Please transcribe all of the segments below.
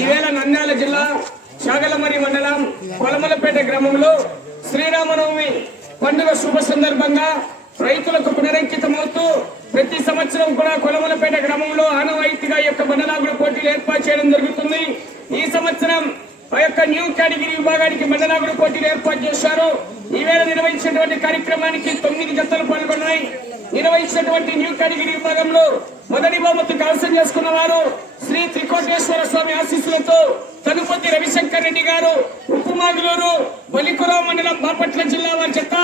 ఈవేళ నంద్యాల జిల్లా శాగలమరి మండలం కొలమలపేట గ్రామంలో శ్రీరామనవమి పండుగ శుభ సందర్భంగా రైతులకు పునరంకితమవుతూ ప్రతి సంవత్సరం కూడా కొలమలపేట గ్రామంలో ఆనవాయితీగా యొక్క బండలాగుల పోటీలు ఏర్పాటు చేయడం జరుగుతుంది. ఈ సంవత్సరం ఆ యొక్క న్యూ కేటగిరీ విభాగానికి బండలాగుడు పోటీలు ఏర్పాటు చేశారు. ఈవేళ నిర్వహించినటువంటి కార్యక్రమానికి తొమ్మిది జతలు పాల్గొన్నాయి. నిర్వహించినటువంటి న్యూ కేటగిరీ విభాగంలో మొదటి బహుమతి కవసం చేసుకున్న వారు శ్రీ త్రికోటేశ్వర స్వామి ఆశీస్సులతో తనుపతి రవిశంకర్ రెడ్డి గారు ఉప్పుమాగులూరు బలికురావు మండలం బాపట్ల జిల్లా వారి చెత్త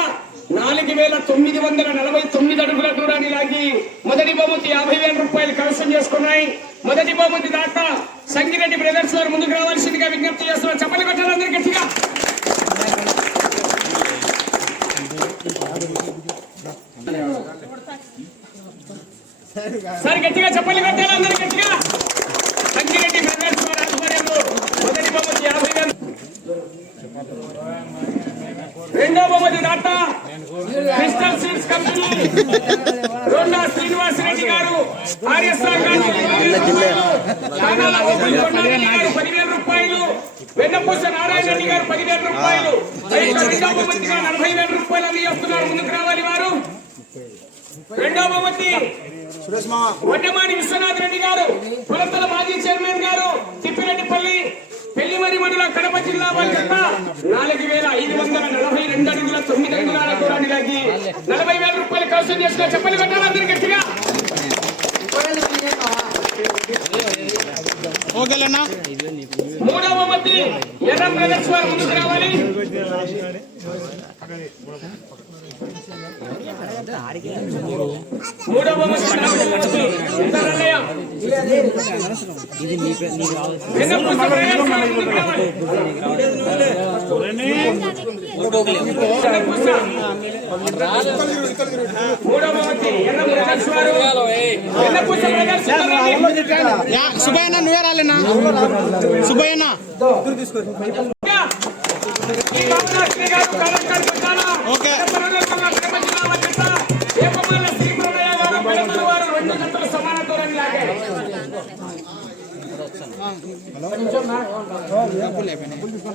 నాలుగు వేల తొమ్మిది వందల నలభై తొమ్మిది అడుగుల దూరాన్ని లాగి మొదటి బహుమతి యాభై వేల రూపాయలు కవసం చేసుకున్నాయి. మొదటి బహుమతి దాకా సంగిరెడ్డి బ్రదర్స్ వారు ముందుకు రావాల్సిందిగా విజ్ఞప్తి చేస్తున్నారు చెప్పలు కొట్టాలందరూ గట్టిగా. సార్ గట్టిగా చెప్పండి కొట్టాలి అందరూ గట్టిగా. సంగిరెడ్డి బ్రదర్స్ వారి ఆధ్వర్యంలో మొదటి బహుమతి యాభై రెండో బహుమతి దాట. Crystal seeds company. రెండో శ్రీనివాస్ రెడ్డి గారు ఆర్ఎస్ఆర్ గారు పదివేల రూపాయలు. వెన్నపూస నారాయణ రెడ్డి గారు పదివేల రూపాయలు. నలభై వేల రూపాయలు అందజేస్తున్నారు ముందుకు రావాలి వారు. రెండో బహుమతి వడ్డమాని విశ్వనాథ్ రెడ్డి గారు పులతల మాజీ చైర్మన్ గారు తిప్పిరెడ్డిపల్లి పెళ్ళిమరి మండల కడప జిల్లా వారి నాలుగు వేల ఐదు వందల నలభై రెండు అడుగుల తొమ్మిది దూరాన్ని లాగి నలభై వేల రూపాయలు కౌశం చేసిన చెప్పలు కట్టాలి అందరు గట్టిగా ఓకేలేనా మూడవ మంత్రి ఎర్ర బ్రదర్స్ వారు ముందుకు రావాలి మూడవ మంత్రి నాలుగవ మంత్రి ఎంత నల్లయ్య? వెన్నపూస బ్రదర్స్ వారు ముందుకు రావాలి. వెన్నపూస. మూడవ మంత్రి ఎర్ర బ్రదర్స్ వారు వెన్నపూస బ్రదర్స్ యా సుబ్బయ్యన్న నువ్వే రాలేనా సుబ్బయ్యన్న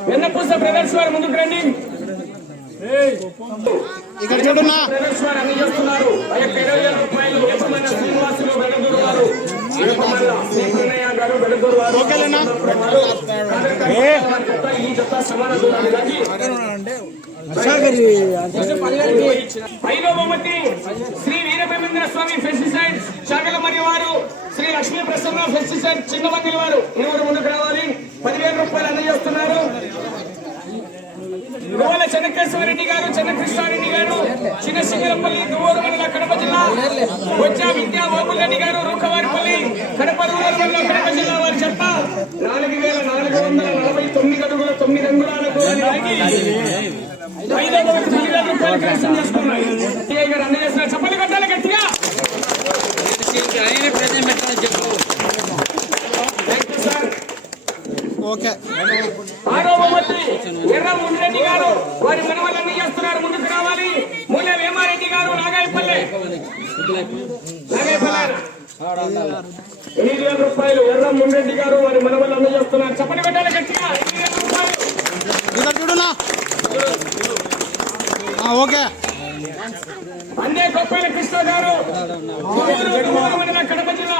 వెన్నపూస బ్రదర్స్ వారు ముందుకు రండి ఇక్కడ చూడున్నా. బ్రదర్స్ వారు అన్ని. చేస్తున్నారు ఆ యొక్క ఇరవై వేల రూపాయలు ఏపమాల శ్రీనివాసులు బెడదూరు వారు ఏపమాల శ్రీప్రదయ శ్రీ వీరభేమేంద్ర స్వామి పెస్టిసైడ్స్ శాఖల మరియు వారు శ్రీ లక్ష్మీ ప్రసన్న పెస్టిసైడ్ వారు. ఇరువురు ముందుకు రావాలి. పదివేల రూపాయలు అందజేస్తున్నారు. గోవల చెన్నకేశ్వరరెడ్డి గారు చెన్నకృష్ణారెడ్డి గారు చిన్న సింగరపల్లి దువ్వూరు మండల కడప జిల్లా వచ్చా విద్యా బాబురెడ్డి గారు రూకవారిపల్లి కడప రూరల్ మండలం కడప జిల్లా వారి చెప్ప నాలుగు వేల నాలుగు వందల నలభై తొమ్మిది అడుగుల తొమ్మిది అంగుళాల దూరాన్ని లాగి ఐదో రూపాయలు కలెక్షన్ చేసుకున్నాయి టీఐ గారు అందజేసిన చెప్పలు కట్టాలి గట్టిగా ఓకే. ఆరో బహుమతి ఎర్ర మునిరెడ్డి గారు వారి మనవలన్నీ చేస్తున్నారు ముందుకు రావాలి మూల వేమారెడ్డి గారు నాగాయపల్లె ఎనిమిది వేల రూపాయలు ఎర్ర మునిరెడ్డి గారు వారి మనవలు అందజేస్తున్నారు చప్పటి పెట్టాలి గట్టిగా. ఎనిమిది వేల రూపాయలు. ఓకే. అందే కొప్పైన కృష్ణ గారు. కడప జిల్లా.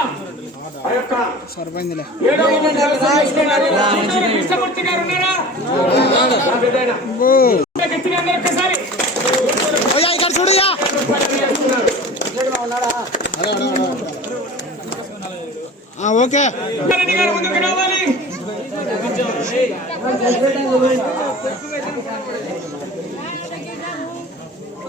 కృష్ణమూర్తి గారు ఉన్నారా? ఇక్కడ చూడుయా ఓకే. రెడ్డి గారు ముందుకు రావాలి.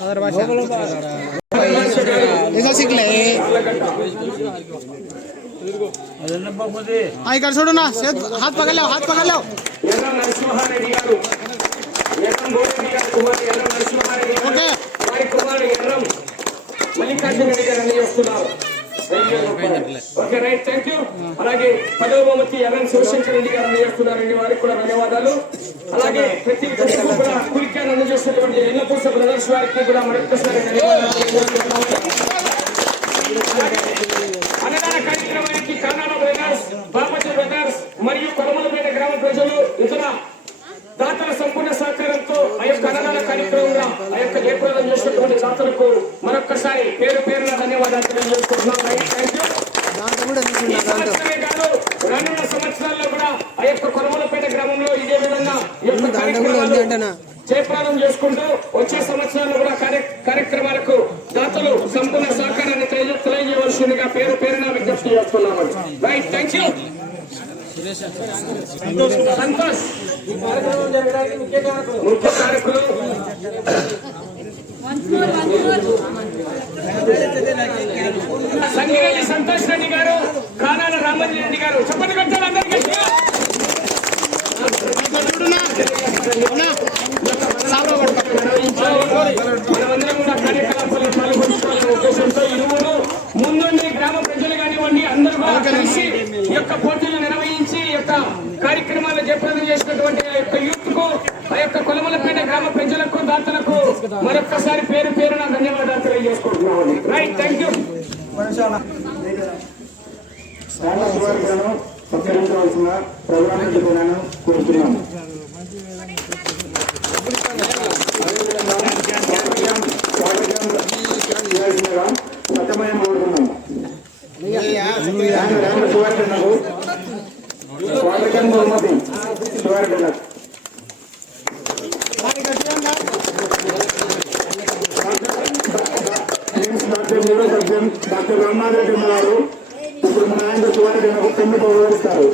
अदर भाषा ऐसा सीख ले हाँ इधर छोड़ो ना सेत हाथ पकड़ लो हाथ पकड़ लो ఎర్ర నరసింహ కుమారుడు ఎర్రం నరసింహారెడ్డి గారు ఓకే. వారి కుమారుడు ఎర్రం మల్లికార్జున రెడ్డి గారు అందజేస్తున్నారు ఓకే రైట్ థ్యాంక్ యూ అలాగే పదవ బహుమతి ఎర్రన్ శివశంకర్ రెడ్డి గారు అందజేస్తున్నారండి వారికి కూడా ధన్యవాదాలు అలాగే ప్రతి ఒక్కరికి కూడా కులికాన్ని అందజేస్తున్నటువంటి ఎన్నపూస బ్రదర్స్ వారికి కూడా మరొకసారి. అన్నదాన కార్యక్రమానికి కానాడ బ్రదర్స్ బాపతి బ్రదర్స్ మరియు కొలమలపేట గ్రామ ప్రజలు ఇతర దాతల సంపూర్ణ సహకారంతో ఆ యొక్క అన్నదాన కార్యక్రమంగా ఆ యొక్క జయప్రదం చేసినటువంటి దాతలకు మరొక్కసారి పేరు పేరున ధన్యవాదాలు తెలియజేసుకుంటున్నాం రైట్ థ్యాంక్ యూ దాంట్లో కూడా ఈ తీసుకున్నా దాంట్లో సంవత్సరమే కాదు రానున్న సంవత్సరాల్లో కూడా ఆ యొక్క కొలమలపేట గ్రామంలో ఇదే విధంగా ఈ యొక్క జయప్రదం చేసుకుంటూ వచ్చే సంవత్సరాల్లో కూడా కార్య- కార్యక్రమాలకు దాతలు సంపూర్ణ సహకారాన్ని తెలియ- తెలియజేయవలసిందిగా పేరు పేరున విజ్ఞప్తి చేస్తున్నాము రైట్ థ్యాంక్ యూ సంతోష్. ముఖ్య కారకులు సంగిరెడ్డి సంతోష్ రెడ్డి గారు కానాల రామజీ రెడ్డి గారు చెప్పండి కట్టాలి అందరికీ మనమందరం కూడా కార్యకలాపాల్లో పాల్గొంటున్న ఉద్దేశంతో ఇరువురు ముందుండి గ్రామ ప్రజలు కానివ్వండి అందరూ కూడా కలిసి ఈ యొక్క పోటీలు నిర్వహించి ఈ యొక్క కార్యక్రమాలు జయప్రదం చేసినటువంటి ఆ యొక్క యూత్కు ఆ యొక్క కొలమలపేట గ్రామ ప్రజలకు దాతలకు మరొక్కసారి పేరు పేరున ధన్యవాదాలు. తెలియజేసుకుంటున్నాం రైట్ థ్యాంక్ యూ ప్రజలను కోరుతున్నాను చేయాల్సిందిగా డాక్టర్ మూడో డాక్టర్ రెడ్డి ఉన్నారు. ఇప్పుడు మన ఆయన శివారెడ్డి పెన్ను గౌరవిస్తారు